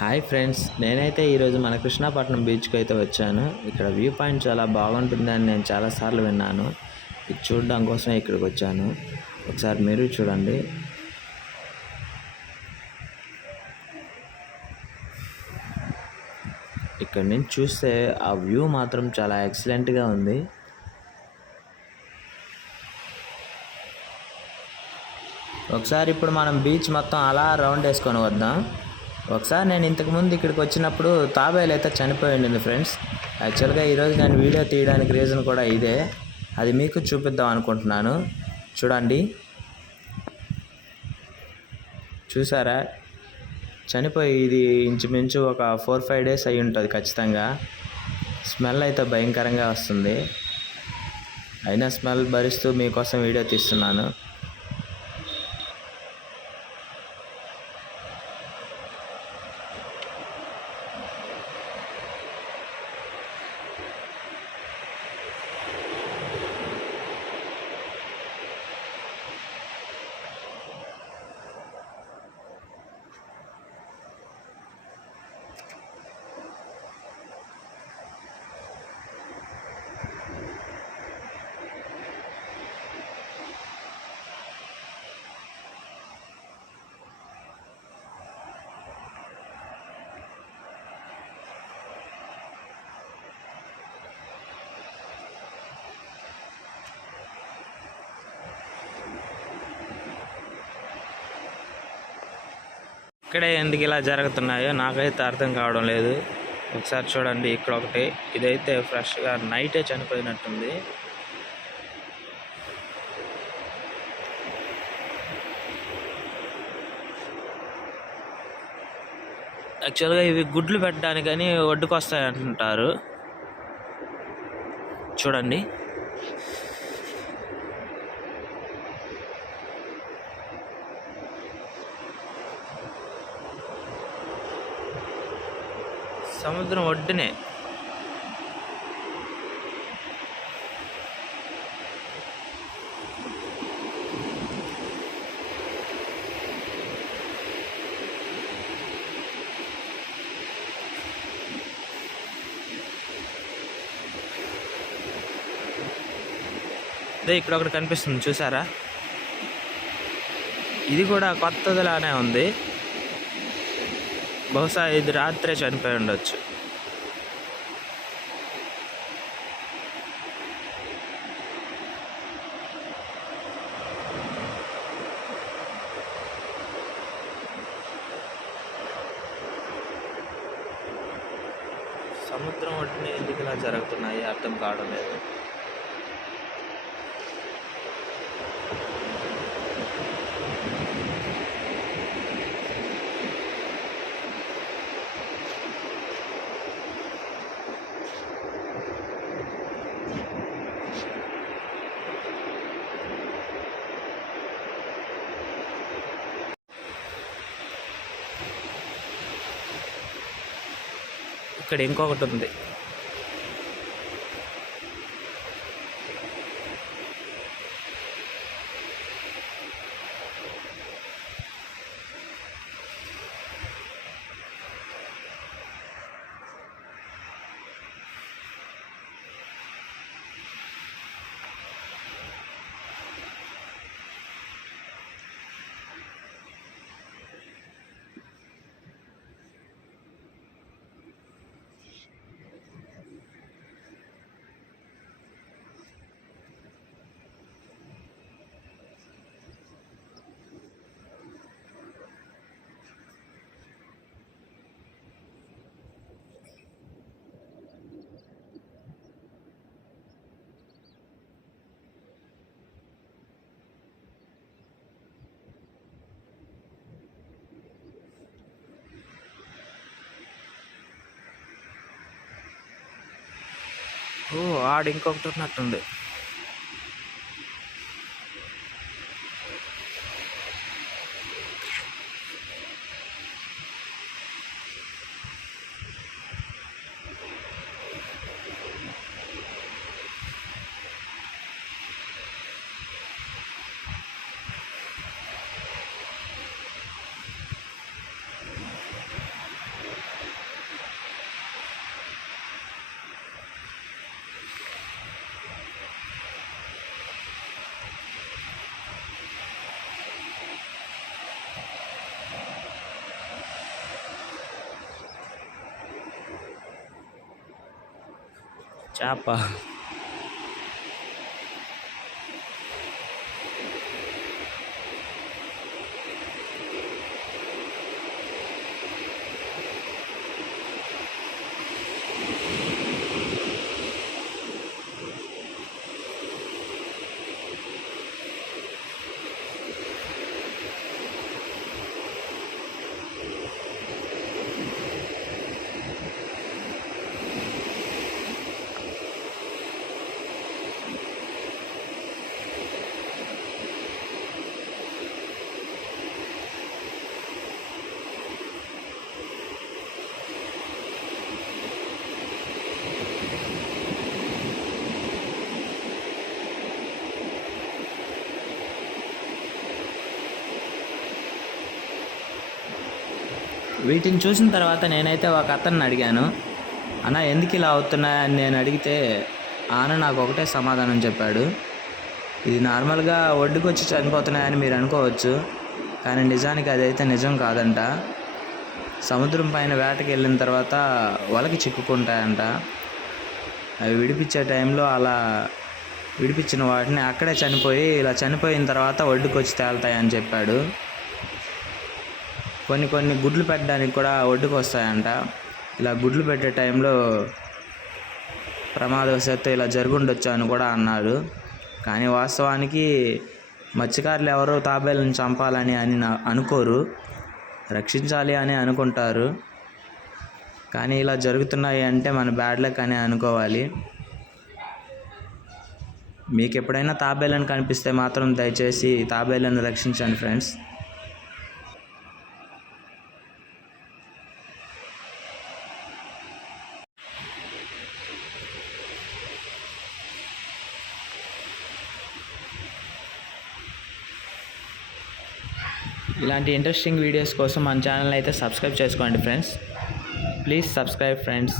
Hi friends, నేనైతే ఈరోజు మన కృష్ణాపట్నం బీచ్కి అయితే వచ్చాను. ఇక్కడ వ్యూ పాయింట్ చాలా బాగుంటుందని నేను చాలాసార్లు విన్నాను. ఇది చూడడం కోసమే ఇక్కడికి వచ్చాను. ఒకసారి మీరు చూడండి. ఇక్కడ నుంచి చూస్తే ఆ వ్యూ మాత్రం చాలా ఎక్సలెంట్గా ఉంది. ఒకసారి ఇప్పుడు మనం బీచ్ మొత్తం అలా రౌండ్ వేసుకొని వద్దాం. ఒకసారి నేను ఇంతకుముందు ఇక్కడికి వచ్చినప్పుడు తాబేలు అయితే చనిపోయి ఉండింది ఫ్రెండ్స్. యాక్చువల్గా ఈరోజు నేను వీడియో తీయడానికి రీజన్ కూడా ఇదే. అది మీకు చూపిద్దాం అనుకుంటున్నాను. చూడండి, చూసారా? చనిపోయి ఇది ఇంచుమించు ఒక 4-5 డేస్ అయి ఉంటుంది ఖచ్చితంగా. స్మెల్ అయితే భయంకరంగా వస్తుంది. అయినా స్మెల్ భరిస్తూ మీకోసం వీడియో తీస్తున్నాను. ఇక్కడే ఎందుకు ఇలా జరుగుతున్నాయో నాకైతే అర్థం కావడం లేదు. ఒకసారి చూడండి, ఇక్కడ ఒకటి, ఇదైతే ఫ్రెష్గా నైటే చనిపోయినట్టుంది. యాక్చువల్గా ఇవి గుడ్లు పెట్టడానికని ఒడ్డుకు వస్తాయి అంటుంటారు. చూడండి, సముద్రం ఒడ్డునే. అదే ఇక్కడ ఒకటి కనిపిస్తుంది, చూసారా? ఇది కూడా కొత్తదిలానే ఉంది. బహుశా ఇది రాత్రే చనిపోయి ఉండొచ్చు. సముద్రం ఒడ్డున ఎందుకు ఇలా జరుగుతున్నాయి అర్థం కావడం లేదు. ఇక్కడ ఇంకొకటి ఉంది. ఓ, ఆడ ఇంకొకటి ఉన్నట్టుంది. చేప. వీటిని చూసిన తర్వాత నేనైతే ఒక అతన్ని అడిగాను, అన్న ఎందుకు ఇలా అవుతున్నాయని నేను అడిగితే ఆయన నాకు ఒకటే సమాధానం చెప్పాడు. ఇది నార్మల్గా ఒడ్డుకు వచ్చి చనిపోతున్నాయని మీరు అనుకోవచ్చు, కానీ నిజానికి అదైతే నిజం కాదంట. సముద్రం పైన వేటకి వెళ్ళిన తర్వాత వలకి చిక్కుకుంటాయంట. అవి విడిపించే టైంలో అలా విడిపించిన వాటిని అక్కడే చనిపోయి ఇలా చనిపోయిన తర్వాత ఒడ్డుకు వచ్చి తేలుతాయని చెప్పాడు. కొన్ని గుడ్లు పెట్టడానికి కూడా ఒడ్డుకు వస్తాయంట. ఇలా గుడ్లు పెట్టే టైంలో ప్రమాదవశాత్తు ఇలా జరుగుండొచ్చు అని కూడా అన్నారు. కానీ వాస్తవానికి మత్స్యకారులు ఎవరో తాబేళ్ళని చంపాలని అనుకోరు, రక్షించాలి అని అనుకుంటారు. కానీ ఇలా జరుగుతున్నాయి అంటే మన బ్యాడ్ లక్ అని అనుకోవాలి. మీకు ఎప్పుడైనా తాబేళ్ళని కనిపిస్తే మాత్రం దయచేసి తాబేళ్ళని రక్షించండి ఫ్రెండ్స్. ఇలాంటి ఇంట్రెస్టింగ్ వీడియోస్ కోసం మన ఛానల్ అయితే సబ్స్క్రైబ్ చేసుకోండి ఫ్రెండ్స్. Please subscribe friends.